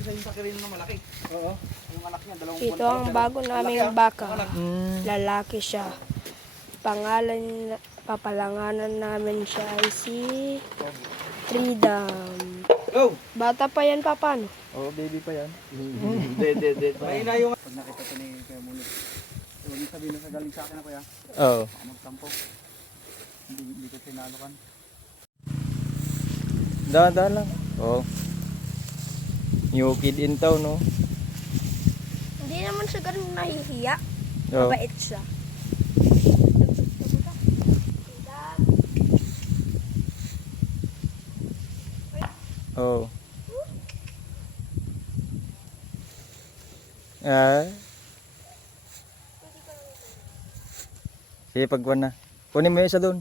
isa yung sakirin na malaki. Oo. Yung anak niya, 2 buwan. Ito ang bago naming baka. Lalaki siya. Papalanganan namin siya ay si Freedom. Go! Bata pa yan, Papa, no? Oo, baby pa yan. Dead. Mahina yung... Pag nakita ko ni Kuya Munit, huwag niyo sabihin na sa galing sa akin na kuya. Oo. Baka magtampo. Hindi ko sinalokan. Dahan-dahan lang. Oo. New kid in town, no? Hindi naman siya ganun nahihiya. Oo. Mabait siya. Oo. Ah. Sige, pagkuhan na. Kunin mo yung isa doon.